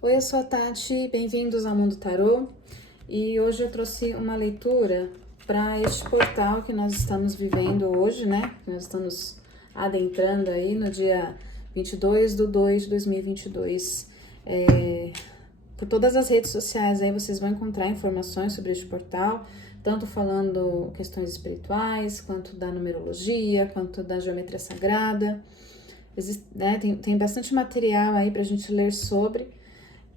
Oi, eu sou a Tati, bem-vindos ao Mundo Tarô. E hoje eu trouxe uma leitura para este portal que nós estamos vivendo hoje, né? Nós estamos adentrando aí no dia 22/2/2022. Por todas as redes sociais aí vocês vão encontrar informações sobre este portal, tanto falando questões espirituais, quanto da numerologia, quanto da geometria sagrada. Tem bastante material aí para a gente ler sobre.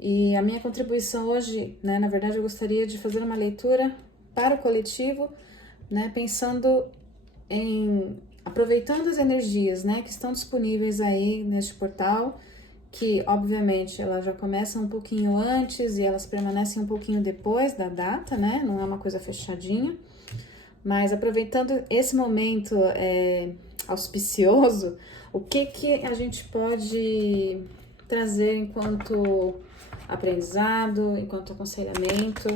E a minha contribuição hoje, né, na verdade, eu gostaria de fazer uma leitura para o coletivo, né, pensando em aproveitando as energias, né, que estão disponíveis aí neste portal, que obviamente elas já começam um pouquinho antes e elas permanecem um pouquinho depois da data, né, não é uma coisa fechadinha, mas aproveitando esse momento auspicioso, o que a gente pode trazer enquanto aprendizado, enquanto aconselhamento,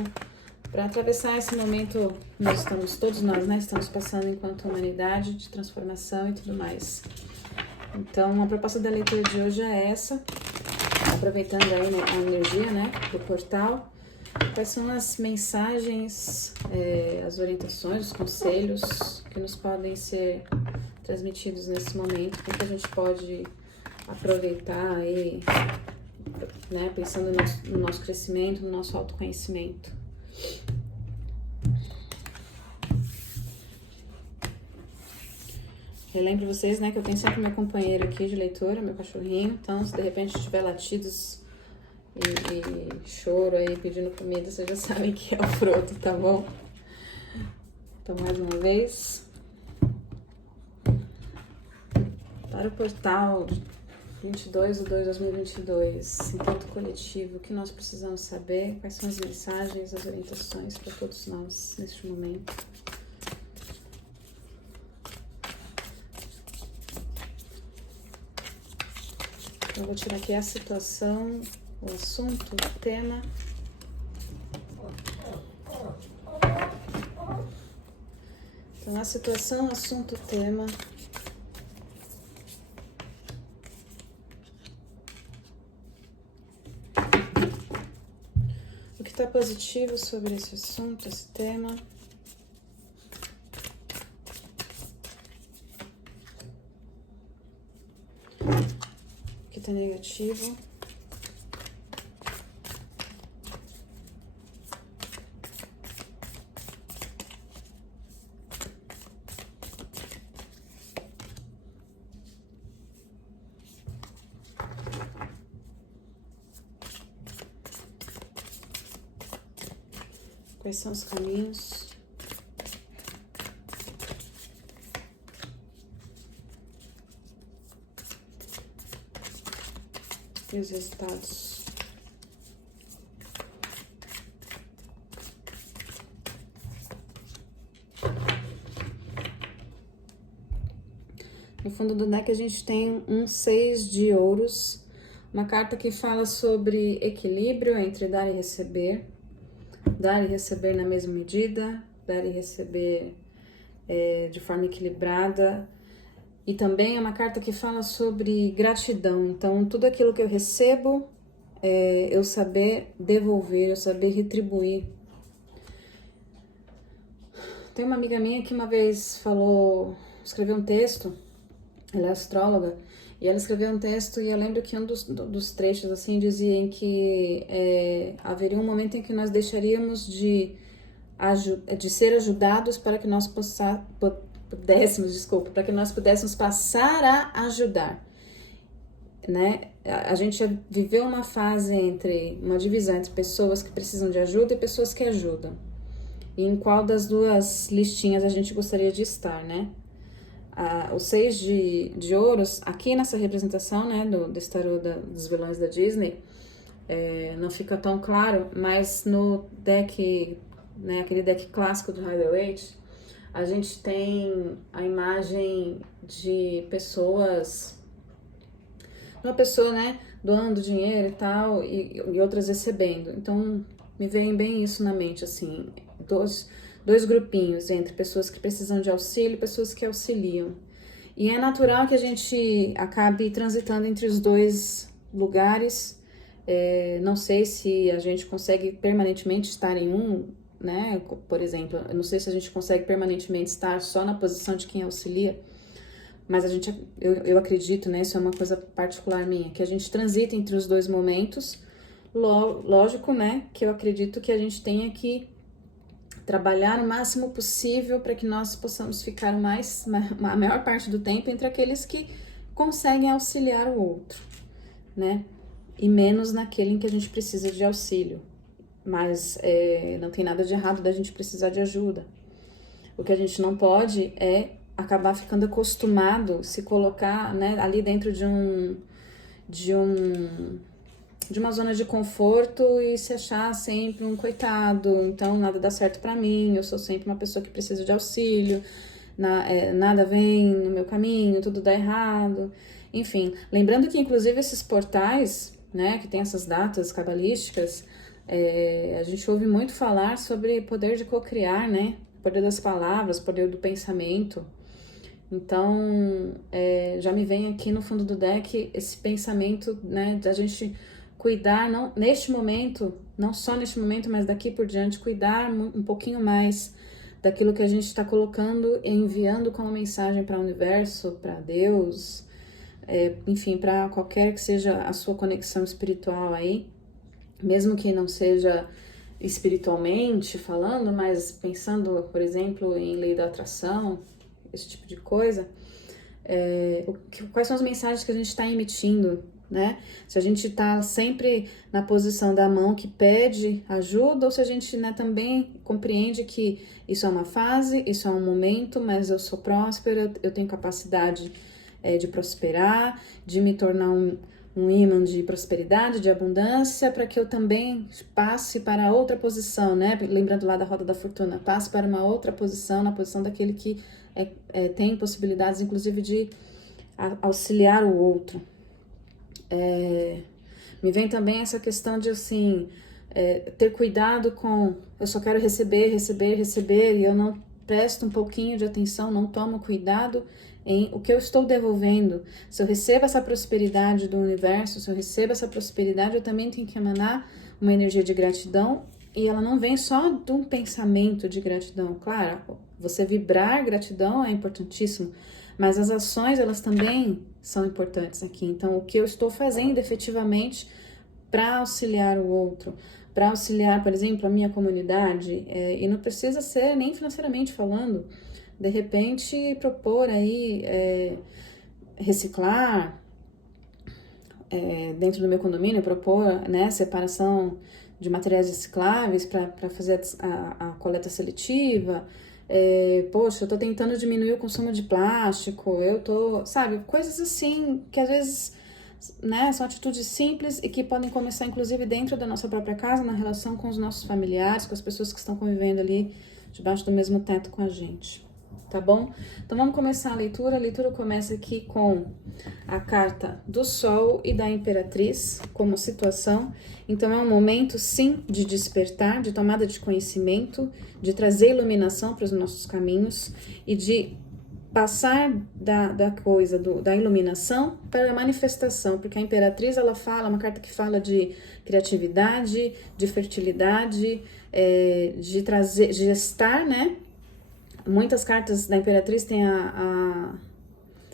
para atravessar esse momento todos nós, né, estamos passando enquanto humanidade, de transformação e tudo mais. Então, a proposta da leitura de hoje é essa, aproveitando aí a energia, né, do portal. Quais são as mensagens, as orientações, os conselhos que nos podem ser transmitidos nesse momento, o que a gente pode aproveitar aí, né, pensando no nosso crescimento, no nosso autoconhecimento. Relembro vocês, né, que eu tenho sempre meu companheiro aqui de leitura, meu cachorrinho, então se de repente tiver latidos e choro aí pedindo comida, vocês já sabem que é o Frodo, tá bom? Então, mais uma vez, para o portal 22/2/2022, enquanto coletivo, o que nós precisamos saber, quais são as mensagens, as orientações para todos nós neste momento. Eu vou tirar aqui a situação, o assunto, o tema. Então, a situação, assunto, tema. O que está positivo sobre esse assunto, esse tema. O que está negativo. Quais são os caminhos? E os resultados? No fundo do deck a gente tem um 6 de ouros, uma carta que fala sobre equilíbrio entre dar e receber na mesma medida, dar e receber de forma equilibrada. E também é uma carta que fala sobre gratidão. Então, tudo aquilo que eu recebo, eu saber devolver, eu saber retribuir. Tem uma amiga minha que uma vez escreveu um texto, ela é astróloga, e ela escreveu um texto e eu lembro que um dos trechos assim dizia em que haveria um momento em que nós deixaríamos de ser ajudados para que nós pudéssemos passar a ajudar, né? A gente viveu uma fase uma divisão entre pessoas que precisam de ajuda e pessoas que ajudam. E em qual das duas listinhas a gente gostaria de estar, né? O 6 de ouros, aqui nessa representação, né, desse tarô dos vilões da Disney, não fica tão claro, mas no deck, né, aquele deck clássico do Rider-Waite, a gente tem a imagem de uma pessoa, né, doando dinheiro e tal, e outras recebendo. Então, me vem bem isso na mente, assim, dois grupinhos entre pessoas que precisam de auxílio e pessoas que auxiliam. E é natural que a gente acabe transitando entre os dois lugares, Não sei se a gente consegue permanentemente estar em um, né? Por exemplo, eu não sei se a gente consegue permanentemente estar só na posição de quem auxilia, mas eu acredito, né? Isso é uma coisa particular minha, que a gente transita entre os dois momentos. Lógico, né? Que eu acredito que a gente tenha que trabalhar o máximo possível para que nós possamos ficar a maior parte do tempo entre aqueles que conseguem auxiliar o outro, né? E menos naquele em que a gente precisa de auxílio. Mas não tem nada de errado da gente precisar de ajuda. O que a gente não pode é acabar ficando acostumado, se colocar, né, ali dentro de uma zona de conforto e se achar sempre um coitado, então nada dá certo pra mim, eu sou sempre uma pessoa que precisa de auxílio, nada vem no meu caminho, tudo dá errado, enfim. Lembrando que, inclusive, esses portais, né, que tem essas datas cabalísticas, a gente ouve muito falar sobre poder de cocriar, né, poder das palavras, poder do pensamento. Então, já me vem aqui no fundo do deck esse pensamento, né, da gente cuidar, não neste momento, não só neste momento, mas daqui por diante, cuidar um pouquinho mais daquilo que a gente está colocando e enviando como mensagem para o universo, para Deus, enfim, para qualquer que seja a sua conexão espiritual aí, mesmo que não seja espiritualmente falando, mas pensando, por exemplo, em lei da atração, esse tipo de coisa, quais são as mensagens que a gente está emitindo, né? Se a gente está sempre na posição da mão que pede ajuda, ou se a gente, né, também compreende que isso é uma fase, isso é um momento, mas eu sou próspera, eu tenho capacidade de prosperar, de me tornar um ímã de prosperidade, de abundância, para que eu também passe para outra posição, né? Lembrando lá da roda da fortuna, passe para uma outra posição, na posição daquele que tem possibilidades, inclusive, de auxiliar o outro. Me vem também essa questão de, assim, ter cuidado com... Eu só quero receber, e eu não presto um pouquinho de atenção, não tomo cuidado em o que eu estou devolvendo. Se eu recebo essa prosperidade do universo, se eu recebo essa prosperidade, eu também tenho que emanar uma energia de gratidão, e ela não vem só de um pensamento de gratidão. Claro, você vibrar gratidão é importantíssimo, mas as ações, elas também são importantes aqui. Então, o que eu estou fazendo efetivamente para auxiliar o outro, para auxiliar, por exemplo, a minha comunidade, e não precisa ser nem financeiramente falando, de repente propor aí reciclar, dentro do meu condomínio, propor, né, separação de materiais recicláveis para fazer a coleta seletiva. Poxa, eu tô tentando diminuir o consumo de plástico, sabe, coisas assim que às vezes, né, são atitudes simples e que podem começar inclusive dentro da nossa própria casa, na relação com os nossos familiares, com as pessoas que estão convivendo ali debaixo do mesmo teto com a gente, tá bom? Então vamos começar a leitura. A leitura começa aqui com a carta do Sol e da Imperatriz como situação. Então é um momento, sim, de despertar, de tomada de conhecimento, de trazer iluminação para os nossos caminhos e de passar da iluminação para a manifestação, porque a Imperatriz, ela fala, uma carta que fala de criatividade, de fertilidade, de trazer, de gestar, né? Muitas cartas da Imperatriz têm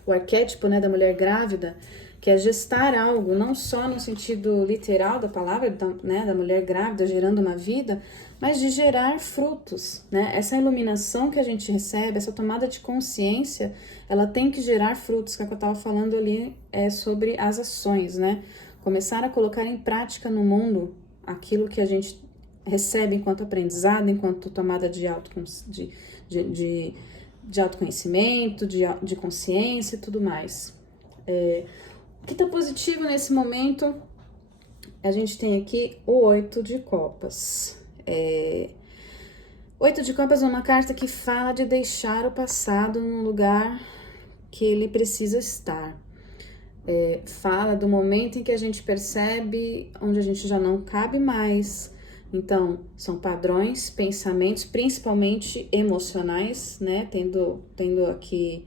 o arquétipo, né, da mulher grávida, que é gestar algo, não só no sentido literal da palavra, né, da mulher grávida gerando uma vida, mas de gerar frutos, né? Essa iluminação que a gente recebe, essa tomada de consciência, ela tem que gerar frutos, que é o que eu estava falando ali, sobre as ações, né? Começar a colocar em prática no mundo aquilo que a gente recebe enquanto aprendizado, enquanto tomada de autoconhecimento, de consciência e tudo mais. O que está positivo nesse momento, a gente tem aqui o 8 de Copas. 8 de Copas é uma carta que fala de deixar o passado no lugar que ele precisa estar. Fala do momento em que a gente percebe onde a gente já não cabe mais. Então, são padrões, pensamentos, principalmente emocionais, né? Tendo aqui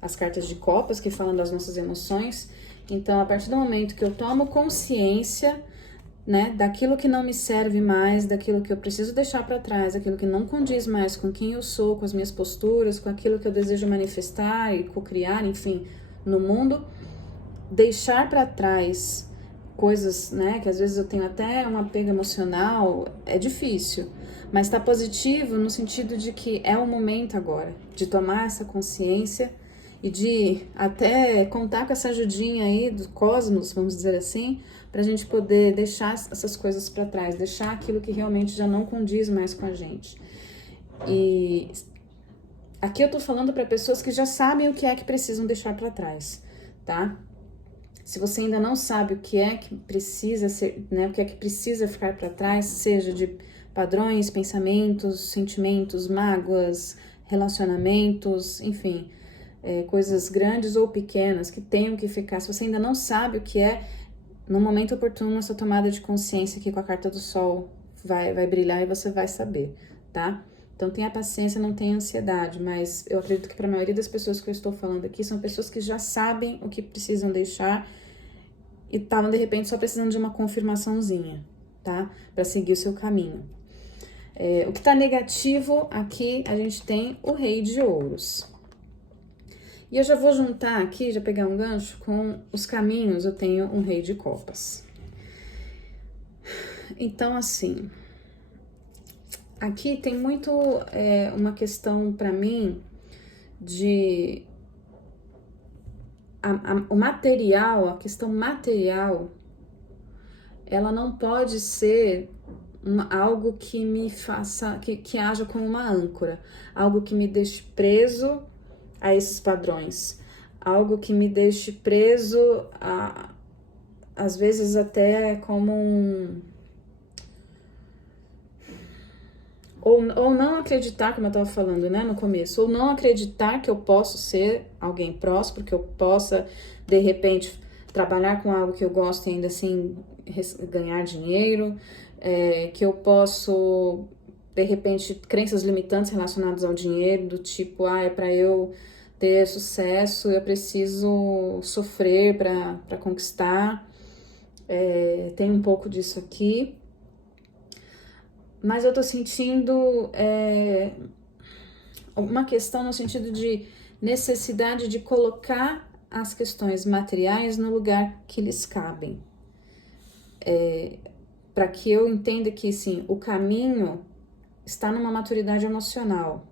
as cartas de copas que falam das nossas emoções. Então, a partir do momento que eu tomo consciência né, daquilo que não me serve mais, daquilo que eu preciso deixar para trás, daquilo que não condiz mais com quem eu sou, com as minhas posturas, com aquilo que eu desejo manifestar e co-criar, enfim, no mundo, deixar para trás coisas, né, que às vezes eu tenho até um apego emocional, é difícil, mas tá positivo no sentido de que é o momento agora de tomar essa consciência e de até contar com essa ajudinha aí do cosmos, vamos dizer assim, para a gente poder deixar essas coisas para trás, deixar aquilo que realmente já não condiz mais com a gente. E aqui eu tô falando para pessoas que já sabem o que é que precisam deixar para trás, tá? Se você ainda não sabe o que é que precisa ser, né, o que é que precisa ficar para trás, seja de padrões, pensamentos, sentimentos, mágoas, relacionamentos, enfim, coisas grandes ou pequenas que tenham que ficar. Se você ainda não sabe o que é, no momento oportuno, essa tomada de consciência aqui com a carta do Sol vai brilhar e você vai saber, tá? Então tenha paciência, não tenha ansiedade, mas eu acredito que para a maioria das pessoas que eu estou falando aqui são pessoas que já sabem o que precisam deixar e estavam de repente só precisando de uma confirmaçãozinha, tá? Para seguir o seu caminho. O que tá negativo aqui, a gente tem o Rei de Ouros. E eu já vou juntar aqui, já pegar um gancho com os caminhos, eu tenho um Rei de Copas. Então, assim, aqui tem muito uma questão para mim de o material, a questão material, ela não pode ser algo que me faça, que haja como uma âncora, algo que me deixe preso a esses padrões, algo que me deixe preso às vezes até como ou não acreditar, como eu estava falando, né, no começo, ou não acreditar que eu posso ser alguém próspero, que eu possa, de repente, trabalhar com algo que eu gosto e ainda assim ganhar dinheiro, que eu posso, de repente, crenças limitantes relacionadas ao dinheiro, do tipo, para eu ter sucesso, eu preciso sofrer para conquistar, tem um pouco disso aqui. Mas eu tô sentindo uma questão no sentido de necessidade de colocar as questões materiais no lugar que lhes cabem. Para que eu entenda que, sim, o caminho está numa maturidade emocional.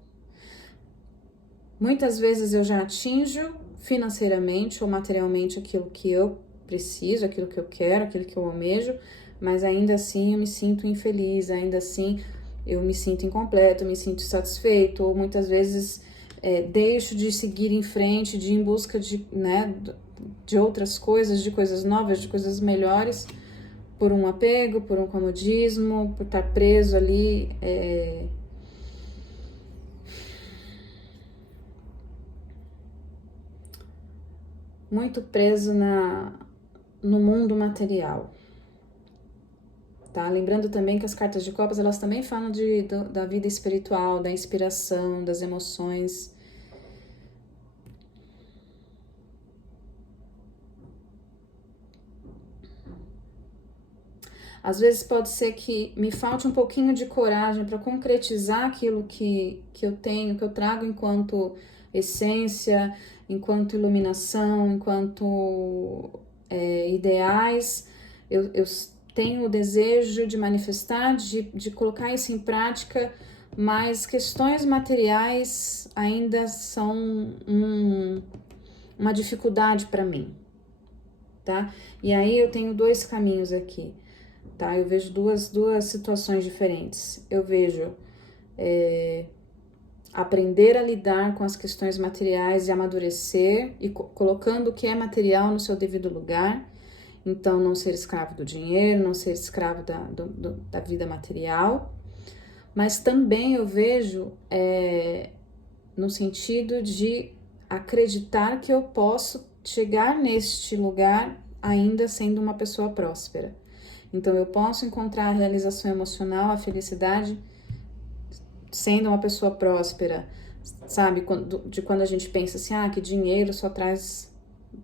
Muitas vezes eu já atinjo financeiramente ou materialmente aquilo que eu preciso, aquilo que eu quero, aquilo que eu almejo, mas ainda assim eu me sinto infeliz, ainda assim eu me sinto incompleto, eu me sinto insatisfeito, ou muitas vezes deixo de seguir em frente, de ir em busca de outras coisas, de coisas novas, de coisas melhores, por um apego, por um comodismo, por estar preso ali, muito preso no mundo material. Tá? Lembrando também que as cartas de copas, elas também falam da vida espiritual, da inspiração, das emoções. Às vezes pode ser que me falte um pouquinho de coragem para concretizar aquilo que eu tenho, que eu trago enquanto essência, enquanto iluminação, enquanto ideais. Eu tenho o desejo de manifestar, de colocar isso em prática, mas questões materiais ainda são uma dificuldade para mim, tá? E aí eu tenho dois caminhos aqui, tá? Eu vejo duas situações diferentes. Eu vejo aprender a lidar com as questões materiais e amadurecer e colocando o que é material no seu devido lugar. Então, não ser escravo do dinheiro, não ser escravo da vida material. Mas também eu vejo no sentido de acreditar que eu posso chegar neste lugar ainda sendo uma pessoa próspera. Então, eu posso encontrar a realização emocional, a felicidade, sendo uma pessoa próspera, sabe? Quando a gente pensa assim, que dinheiro só traz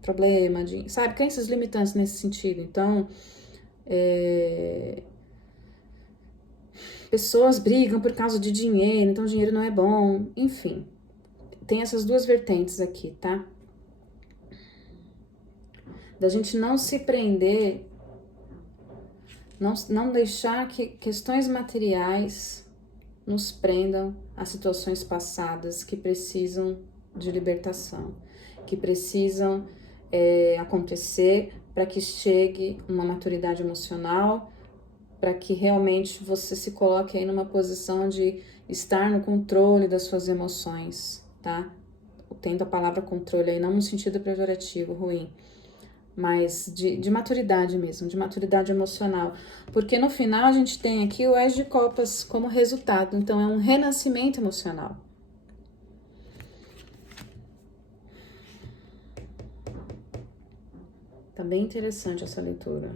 problema, sabe? Crenças limitantes nesse sentido. Então, Pessoas brigam por causa de dinheiro, então dinheiro não é bom, enfim. Tem essas duas vertentes aqui, tá? Da gente não se prender, não deixar que questões materiais nos prendam a situações passadas que precisam de libertação, que precisam acontecer para que chegue uma maturidade emocional, para que realmente você se coloque aí numa posição de estar no controle das suas emoções, tá? Tendo a palavra controle aí, não no sentido pejorativo, ruim, mas de maturidade mesmo, de maturidade emocional. Porque no final a gente tem aqui o As de Copas como resultado, então é um renascimento emocional. Tá bem interessante essa leitura.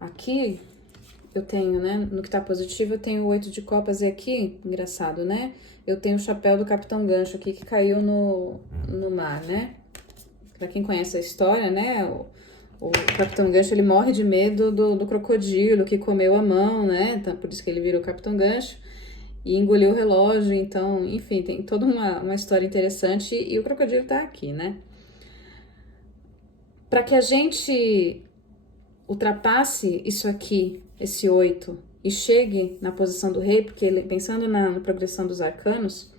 Aqui eu tenho, né, no que tá positivo, eu tenho o 8 de copas e aqui, engraçado, né, eu tenho o chapéu do Capitão Gancho aqui que caiu no mar, né. Pra quem conhece a história, né, o Capitão Gancho, ele morre de medo do crocodilo que comeu a mão, né, então, por isso que ele virou Capitão Gancho e engoliu o relógio, então, enfim, tem toda uma história interessante e o crocodilo tá aqui, né. Para que a gente ultrapasse isso aqui, esse 8, e chegue na posição do rei, porque ele, pensando na progressão dos arcanos,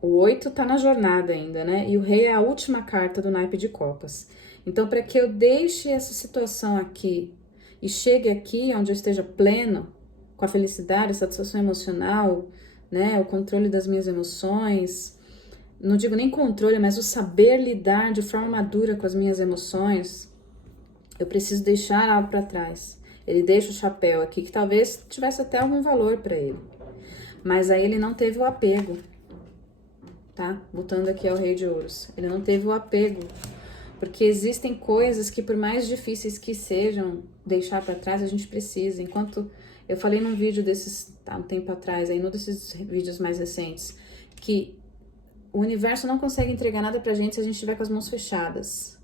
o 8 tá na jornada ainda, né? E o rei é a última carta do naipe de copas. Então, para que eu deixe essa situação aqui e chegue aqui onde eu esteja pleno, com a felicidade, a satisfação emocional, né? O controle das minhas emoções, não digo nem controle, mas o saber lidar de forma madura com as minhas emoções, eu preciso deixar algo para trás. Ele deixa o chapéu aqui, que talvez tivesse até algum valor para ele. Mas aí ele não teve o apego, tá? Voltando aqui ao Rei de Ouros. Ele não teve o apego, porque existem coisas que, por mais difíceis que sejam, deixar para trás, a gente precisa. Enquanto eu falei num vídeo desses, tá, um tempo atrás, aí num desses vídeos mais recentes, que o universo não consegue entregar nada pra gente se a gente estiver com as mãos fechadas.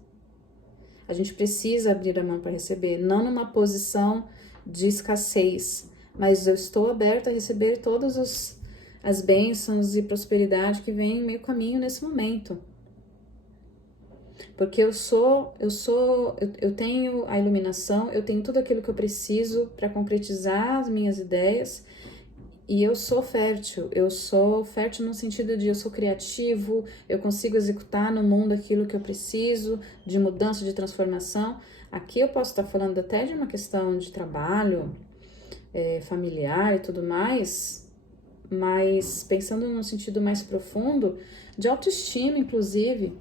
A gente precisa abrir a mão para receber, não numa posição de escassez, mas eu estou aberta a receber todas as bênçãos e prosperidade que vem em meu caminho nesse momento. Porque eu tenho a iluminação, eu tenho tudo aquilo que eu preciso para concretizar as minhas ideias. E eu sou fértil no sentido de eu sou criativo, eu consigo executar no mundo aquilo que eu preciso, de mudança, de transformação. Aqui eu posso estar falando até de uma questão de trabalho, familiar e tudo mais, mas pensando num sentido mais profundo, de autoestima, inclusive,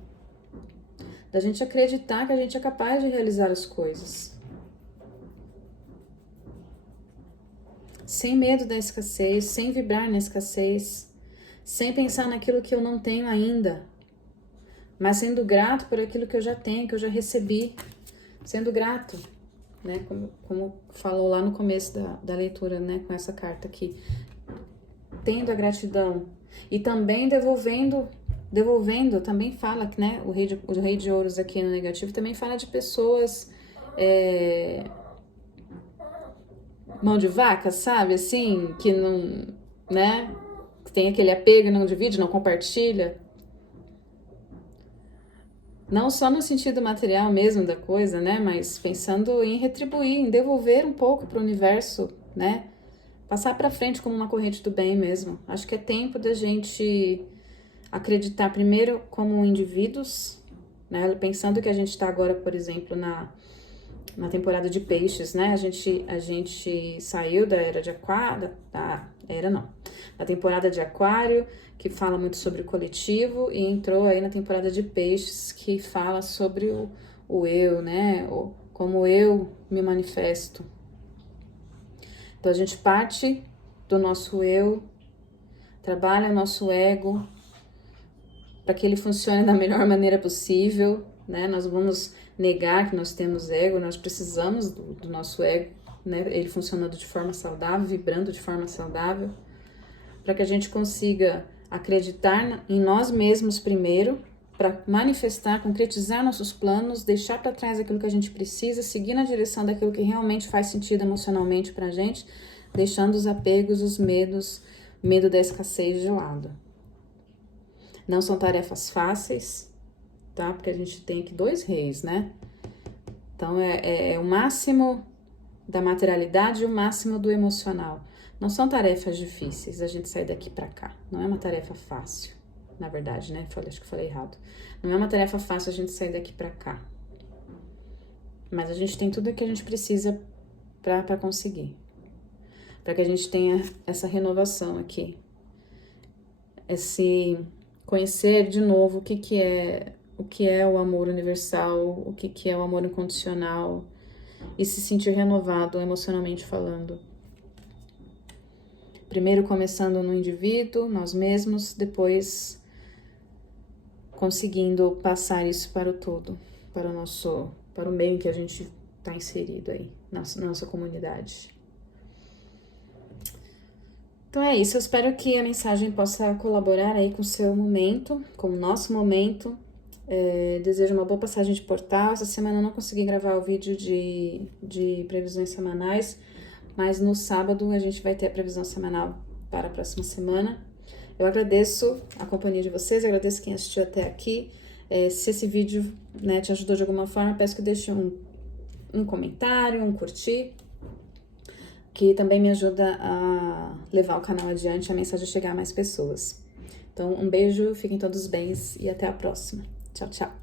da gente acreditar que a gente é capaz de realizar as coisas. Sem medo da escassez, sem vibrar na escassez, sem pensar naquilo que eu não tenho ainda, mas sendo grato por aquilo que eu já tenho, que eu já recebi, sendo grato, né? Como falou lá no começo da leitura, né? Com essa carta aqui, tendo a gratidão e também devolvendo, também fala que, né? O rei de ouros aqui no negativo também fala de pessoas mão de vaca, sabe? Assim, que não, né? Que tem aquele apego, não divide, não compartilha. Não só no sentido material mesmo da coisa, né? Mas pensando em retribuir, em devolver um pouco para o universo, né? Passar para frente como uma corrente do bem mesmo. Acho que é tempo da gente acreditar primeiro como indivíduos, né? Pensando que a gente está agora, por exemplo, na temporada de peixes, né? A gente saiu da era de aquário, da temporada de aquário, que fala muito sobre o coletivo, e entrou aí na temporada de peixes, que fala sobre o eu, né? Como eu me manifesto. Então a gente parte do nosso eu, trabalha o nosso ego, para que ele funcione da melhor maneira possível, né? Nós vamos negar que nós temos ego, nós precisamos do nosso ego, né? Ele funcionando de forma saudável, vibrando de forma saudável, para que a gente consiga acreditar em nós mesmos primeiro, para manifestar, concretizar nossos planos, deixar para trás aquilo que a gente precisa, seguir na direção daquilo que realmente faz sentido emocionalmente para a gente, deixando os apegos, os medos, medo da escassez de lado. Não são tarefas fáceis, tá? Porque a gente tem aqui 2 reis, né? Então, é o máximo da materialidade e o máximo do emocional. Não são tarefas difíceis a gente sair daqui para cá. Não é uma tarefa fácil, na verdade, né? Acho que eu falei errado. Não é uma tarefa fácil a gente sair daqui para cá. Mas a gente tem tudo o que a gente precisa para conseguir. Para que a gente tenha essa renovação aqui. Esse conhecer de novo o que é o amor universal, o que é o amor incondicional e se sentir renovado emocionalmente falando. Primeiro começando no indivíduo, nós mesmos, depois conseguindo passar isso para o todo, para o meio em que a gente está inserido aí, na nossa comunidade. Então é isso, eu espero que a mensagem possa colaborar aí com o seu momento, com o nosso momento. Desejo uma boa passagem de portal. Essa semana eu não consegui gravar o vídeo de previsões semanais, mas no sábado a gente vai ter a previsão semanal para a próxima semana. Eu agradeço a companhia de vocês, agradeço quem assistiu até aqui. Se esse vídeo, né, te ajudou de alguma forma, peço que deixe um comentário, um curtir, que também me ajuda a levar o canal adiante, a mensagem chegar a mais pessoas. Então, um beijo, fiquem todos bem e até a próxima. Tchau, tchau.